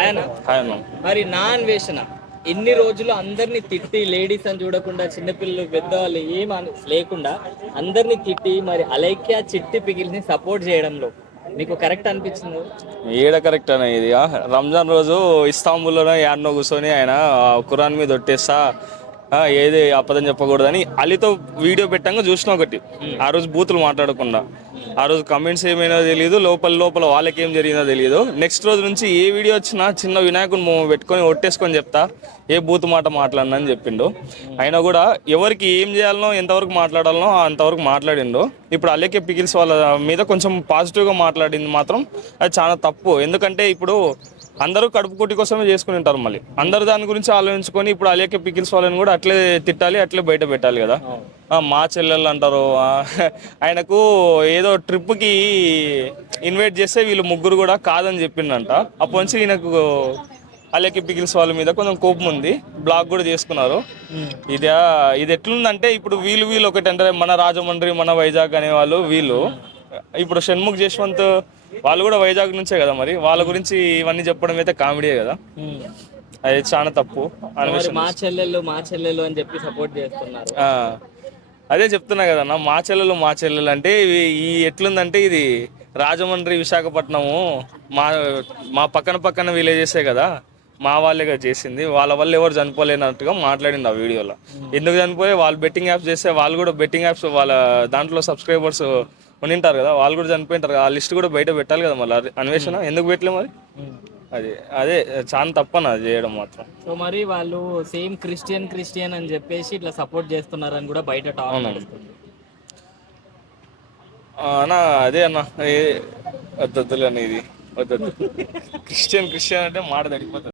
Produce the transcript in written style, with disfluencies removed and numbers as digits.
ఆయన హాయ్ అన్న. మరి నా అన్వేషణ ఇన్ని రోజులు అందరినీ తిట్టి లేడీస్ అని చూడకుండా చిన్నపిల్లలు పెద్దవాళ్ళు లేకుండా అందరినీ తిట్టి మరి అలైక్య చిట్టి పిగిల్ని సపోర్ట్ చేయడంలో మీకు కరెక్ట్ అనిపించింది? ఏడ కరెక్ట్ అన్న ఇది రంజాన్ రోజు ఇస్తాంబుల్లోనే యాడ్నో కూర్చొని ఆయన ఖురాన్ మీద ఒట్టేస్తా ఏది అబద్ధం చెప్పకూడదని అలీతో వీడియో పెట్టంగా చూసిన ఒకటి. ఆ రోజు బూతులు మాట్లాడకుండా, ఆ రోజు కమెంట్స్ ఏమైనా తెలియదు, లోపల లోపల వాళ్ళకి ఏం జరిగిందో తెలియదు. నెక్స్ట్ రోజు నుంచి ఏ వీడియో వచ్చినా చిన్న వినాయకుని పెట్టుకొని ఒట్టేసుకొని చెప్తా, ఏ బూతు మాట మాట్లాడినా అని చెప్పిండు. అయినా కూడా ఎవరికి ఏం చేయాలనో ఎంతవరకు మాట్లాడాలనో అంతవరకు మాట్లాడిండు. ఇప్పుడు అలేకే పికిల్స్ వాళ్ళ మీద కొంచెం పాజిటివ్గా మాట్లాడింది మాత్రం అది చాలా తప్పు. ఎందుకంటే ఇప్పుడు అందరూ కడుపు కొట్టి కోసమే చేసుకుని ఉంటారు. మళ్ళీ అందరు దాని గురించి ఆలోచించుకొని ఇప్పుడు అలేకే పికిల్స్ వాళ్ళని కూడా అట్లే తిట్టాలి, అట్లే బయట పెట్టాలి కదా. మా చెల్లెళ్ళు అంటారు, ఆయనకు ఏదో ట్రిప్కి ఇన్వైట్ చేస్తే వీళ్ళు ముగ్గురు కూడా కాదని చెప్పిండంట. అప్పటి నుంచి ఈయనకు అలేకే పికిల్స్ వాళ్ళ మీద కొంచెం కోపం ఉంది. బ్లాక్ కూడా చేసుకున్నారు. ఇది ఇది ఎట్లుందంటే ఇప్పుడు వీళ్ళు ఒకటి అంటే మన రాజమండ్రి మన వైజాగ్ అనే వాళ్ళు వీళ్ళు ఇప్పుడు షణ్ముఖ్ జశ్వంత్ వాళ్ళు కూడా వైజాగ్ నుంచే కదా. మరి వాళ్ళ గురించి ఇవన్నీ చెప్పడం అయితే కామెడీయే కదా. అది చాలా తప్పు. మా చెల్లెలు అని చెప్పి సపోర్ట్ చేస్తున్నారు. అదే చెప్తున్నా కదన్న, మా చెల్లెలు అంటే ఈ ఎట్లుందంటే ఇది రాజమండ్రి విశాఖపట్నము మా మా పక్కన విలేజెసే కదా. మా వాళ్ళే చేసింది, వాళ్ళ వల్ల ఎవరు చనిపోలేనట్టుగా మాట్లాడింది ఆ వీడియోలో. ఎందుకు చనిపోయి వాళ్ళు బెట్టింగ్ యాప్స్ చేస్తే వాళ్ళు కూడా బెట్టింగ్ యాప్స్ వాళ్ళ దాంట్లో సబ్స్క్రైబర్స్ ఉంటారు కదా, వాళ్ళు కూడా చనిపోయింటారు కదా. ఆ లిస్ట్ కూడా బయట పెట్టాలి కదా. మళ్ళీ అన్వేషణ ఎందుకు పెట్టలే మరి? అదే చాలా తప్పని అది చేయడం మాత్రం. సో మరి వాళ్ళు సేమ్ క్రిస్టియన్ అని చెప్పేసి ఇట్లా సపోర్ట్ చేస్తున్నారని కూడా బయట టాక్ నడుస్తుంది. అన్న అదే అన్న వద్దొద్దులు అన్న, ఇది వద్దొద్దు. క్రిస్టియన్ అంటే మాట తడిపోతుంది.